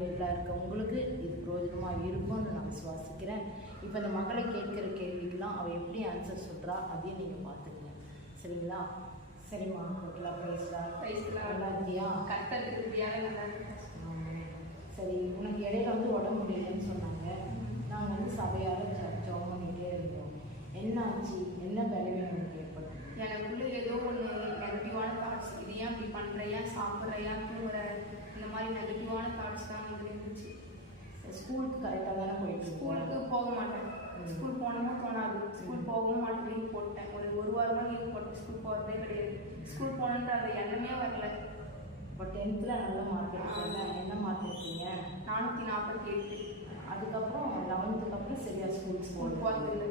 பிள்ளைகளாக இருக்க உங்களுக்கு இது பிரயோஜனமாக இருக்கும்னு நான் விசுவாசிக்கிறேன். இப்போ இந்த மகளை கேட்குற கேள்விக்கெல்லாம் அவள் எப்படி ஆன்சர் சொல்கிறா அதையும் நீங்கள் பார்த்துக்கங்க. சரிங்களா? சரிம்மா ஓகேலா பேசலாம் வயசுல நல்லா இருக்கியா கத்தருக்கு. சரி உனக்கு இடையில வந்து உடம்பு முடியலன்னு சொன்னாங்க நாங்கள் வந்து சபையால் ஜபம் பண்ணிகிட்டே இருந்தோம் என்ன ஆச்சு என்ன பலவீனம் உனக்கு ஏற்படும் எனக்குள்ள ஏதோ ஒன்று நெகட்டிவான தாட்ஸ் இது ஏன் இப்படி பண்ற ஏன் சாப்பிட்ற ஏன் தூங்குற இந்த மாதிரி நெகட்டிவான தாட்ஸ் தான் வந்து இருந்துச்சு. ஸ்கூலுக்கு கரெக்டாக தானே போயிட்டு ஸ்கூலுக்கு போக மாட்டேன். ஸ்கூல் போனோம்னா தோணாது. ஸ்கூல் போகவும் மாட்டேன். லீவ் போட்டேன். ஒரு ஒரு வாரமா லீவ் போட்டேன். ஸ்கூல் போகிறதே கிடையாது. ஸ்கூல் போகணுன்ற அந்த எண்ணமே வரல. இப்போ டென்த்தில் நல்ல மார்க் எடுத்தீங்க. என்ன மார்க் எடுத்தீங்க? நானூற்றி நாற்பத்தி எட்டு அதுக்கப்புறம் லெவன்த்துக்கு அப்புறம் சரியாக ஸ்கூல் ஸ்கூல் போகிறது இல்லை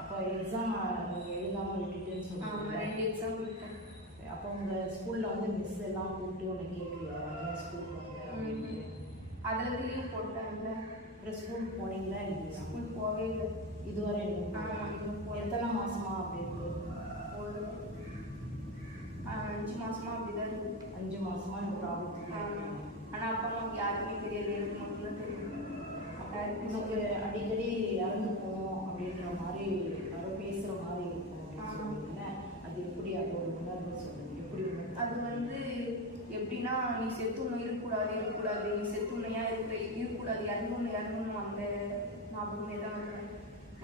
அப்போ எக்ஸாம் எழுதாமல் விட்டுட்டேன்னு ஆமாம் சொல்லுவாங்க ரெண்டு எக்ஸாம் விட்டேன். அப்போ உங்கள் ஸ்கூலில் வந்து மிஸ் எல்லாம் கூப்பிட்டு உன்னை கேட்கலையா? ஏன் ஸ்கூல் போகல அதுலேருந்து லீவ் போட்டாங்க. அப்புறம் ஸ்கூல் போனீங்களா இல்லையா? ஸ்கூல் போகவே இல்லை. இதுவரை. எத்தனை மாசமா அப்படி இருக்கு? ஒரு அஞ்சு மாசமா அப்படிதான் இருக்கு. அஞ்சு மாசமா இந்த ப்ராப்ளத்துக்கு ஆஹ், ஆனா அப்பா அம்மாவுக்கு யாருக்குமே தெரியல. எனக்கு மட்டும் தெரியும் உனக்கு அடிக்கடி இறந்து போகணும் அப்படின்ற மாதிரி யாரோ பேசுகிற மாதிரி இருக்கும் அப்படின்னு ஆமா. சொன்னீங்கல்ல அது எப்படி அது ஒரு உணர்வு சொல்லுங்க எப்படி? அது வந்து எப்படின்னா நீ செத்துணும் இருக்கக்கூடாது இருக்கக்கூடாது நீ செத்துணையா இருக்கிற இருக்கக்கூடாது இறங்கணும் இறங்கணும் அந்த ஞாபகமே தான்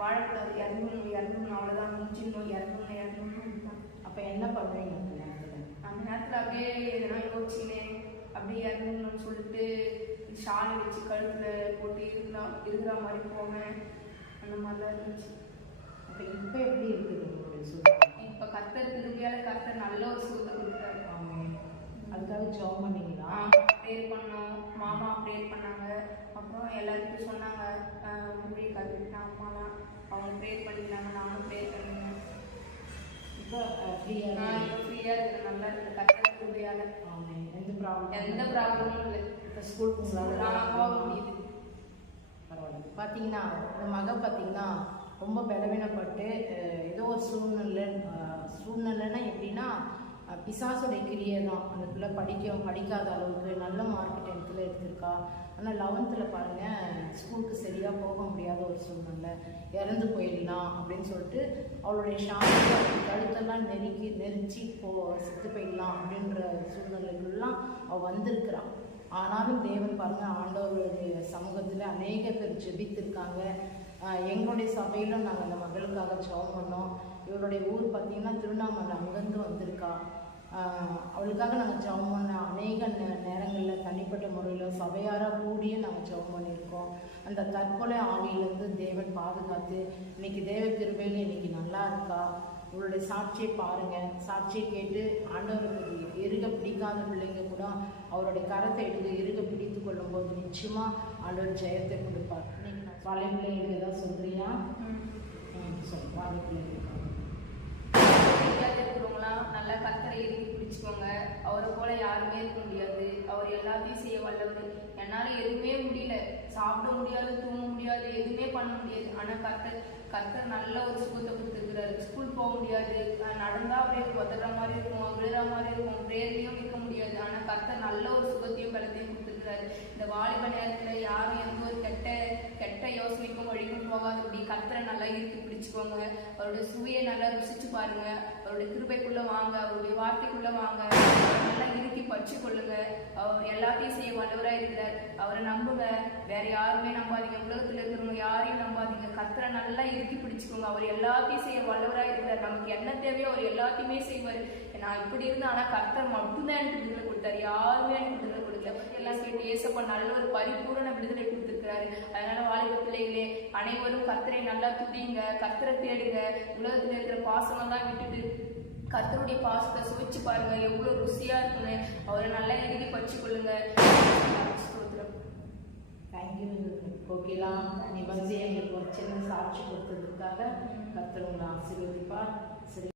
வாழக்கூடாது இறங்கணும் இறங்கணும் அவ்வளோதான் முடிச்சிடணும் இறங்கணும் இறங்கணும் தான் அப்ப என்ன பண்ணுவீங்க அந்த நேரத்துல? அந்த நேரத்தில் அப்படியே எதனா யோசிச்சுனேன் அப்படியே இறங்கணும்னு சொல்லிட்டு ஷாலை வச்சு கழுத்தில் போட்டு இருக்கிறா இருக்கிற மாதிரி போவேன். அந்த மாதிரிலாம் இருந்துச்சு. அப்ப இப்ப எப்படி இருக்குது சொன்னாங்க. மொழி கற்றுக்கிட்டேன் அம்மாலாம்? அவங்க ப்ரேயர் பண்ணிருந்தாங்க நானும் ப்ரேயர் பண்ணிருந்தேன் இப்போ ஃப்ரீயா நான் இப்போ ஃப்ரீயாக இருக்கிறேன் நல்லா இருக்கு. திரும்பியால ஆமா எந்த ப்ராப்ளம் எந்த ப்ராப்ளமும் இல்லை. இப்போ ஸ்கூல் நான் போக முடியுது. பரவாயில்ல. பார்த்தீங்கன்னா இந்த மக பார்த்தீங்கன்னா ரொம்ப பலவீனப்பட்டு ஏதோ ஒரு சூழ்நிலை சூழ்நிலைன்னா எப்படின்னா பிசாசுடைய கிரியை தான் அந்த பிள்ளை படிக்க படிக்காத அளவுக்கு நல்ல மார்க் டென்த்தில் எடுத்திருக்கா. ஆனால் லெவன்த்தில் பாருங்கள் ஸ்கூலுக்கு சரியாக போக முடியாத ஒரு சூழ்நிலை. இறந்து போயிடலாம் அப்படின்னு சொல்லிட்டு அவளுடைய ஷாம்பு கழுத்தெல்லாம் நெருக்கி நெரிச்சு போ செத்து போயிடலாம் அப்படின்ற சூழ்நிலைகள்லாம் அவள் வந்திருக்கிறான் ஆனாலும் தேவன் பாருங்கள் ஆண்டவருடைய சமூகத்தில் அநேக பேர் ஜெபித்திருக்காங்க. எங்களுடைய சபையிலும் நாங்கள் அந்த மகளுக்காக ஜெபம் பண்ணோம். இவளுடைய ஊர் பார்த்திங்கன்னா திருநா அவளுக்காக நாங்கள் ஜெபம் பண்ண அநேக நே- நேரங்களில் தனிப்பட்ட முறையில் சபையாராக கூடியே நாங்கள் ஜெபம் பண்ணியிருக்கோம். அந்த தற்கொலை ஆவியிலேருந்து தேவன் பாதுகாத்து இன்னைக்கு தேவ கிருபையில இன்னைக்கு நல்லா இருக்கா? இவளுடைய சாட்சியை பாருங்க. சாட்சியை கேட்டு ஆண்டவருக்கு இருக பிடிக்காத பிள்ளைங்க கூட அவருடைய கரத்தை எடுத்து இருக பிடித்து கொள்ளும்போது நிச்சயமா ஆண்டவர் ஜெயத்தை கொடுப்பார். நீங்க பழைய பிள்ளைங்களுக்கு ஏதாவது சொல்றியா? ம். பழைய பிள்ளைங்களுக்கு நல்லா கத்தரை இறுக்கி பிடிச்சிக்கோங்க. அவரை போல யாருமே இருக்க முடியாது. அவர் எல்லாத்தையும் செய்ய வல்லவர். என்னால் எதுவுமே முடியல. சாப்பிட முடியாது தூங்க முடியாது எதுவுமே பண்ண முடியாது. ஆனால் கத்தர் கத்தர் நல்ல ஒரு சுகத்தை கொடுத்துருக்கிறாரு. ஸ்கூல் போக முடியாது. நடந்தால் நடந்தா அப்படியே உதற மாதிரி இருக்கும் விழுற மாதிரி இருக்கும். பிரேர்லையும் நிற்க முடியாது. ஆனால் கத்தர் நல்ல ஒரு சுகத்தையும் பலத்தையும் கொடுத்துருக்கிறாரு இந்த வாலிப நேரத்தில் யாரும் எந்த ஒரு கெட்ட கெட்ட யோசனைக்கும் வழிக்கும் போகாதபடி கத்தரை நல்லா இறுக்கி பிடிச்சுக்கோங்க. அவருடைய சுவையை நல்லா ருசிச்சு பாருங்க. அவருடைய கிருபைக்குள்ள வாங்க அவருடைய வார்த்தைக்குள்ள வாங்க. நல்லா இறுக்கி பறிச்சு கொள்ளுங்க அவர் எல்லாத்தையும் செய்ய வல்லவராக இருக்கிறார். அவரை நம்புங்க. வேற யாருமே நம்பாதீங்க. உலகத்துல இருக்கிறவங்க யாரையும் நம்பாதீங்க. கத்தரை நல்லா இறுக்கி பிடிச்சுக்கோங்க. அவர் எல்லாத்தையும் செய்ய வல்லவராக இருக்கிறார். நமக்கு என்ன தேவையோ அவர் எல்லாத்தையுமே செய்வார். நான் இப்படி இருந்தேன் ஆனா கத்தரை மட்டும்தான் எனக்கு விடுதலை கொடுத்தாரு யாருமே எனக்கு விடுதலை கொடுக்கல எல்லாம் கேட்டு ஏசப்பா நல்ல ஒரு பரிபூரண விடுதலை கொடுத்திருக்கிறாரு. அதனால வாலிப பிள்ளைகளே அனைவரும் கர்த்தரை நல்லா துதிங்க கர்த்தரை தேடுங்க. உலகத்துல இருக்கிற பாசம் தான் விட்டுட்டு கர்த்தருடைய பாசத்தை சுவைச்சு பாருங்க. எவ்வளவு ருசியா இருக்குன்னு அவரை நல்லா எழுதி பச்சு கொள்ளுங்க. தேங்க்யூ கோகிலா நீ வந்து எங்களுக்கு ஒரு சின்ன சாட்சி கொடுத்ததுக்காக கர்த்தர் உங்களை ஆசீர்வதிப்பார்.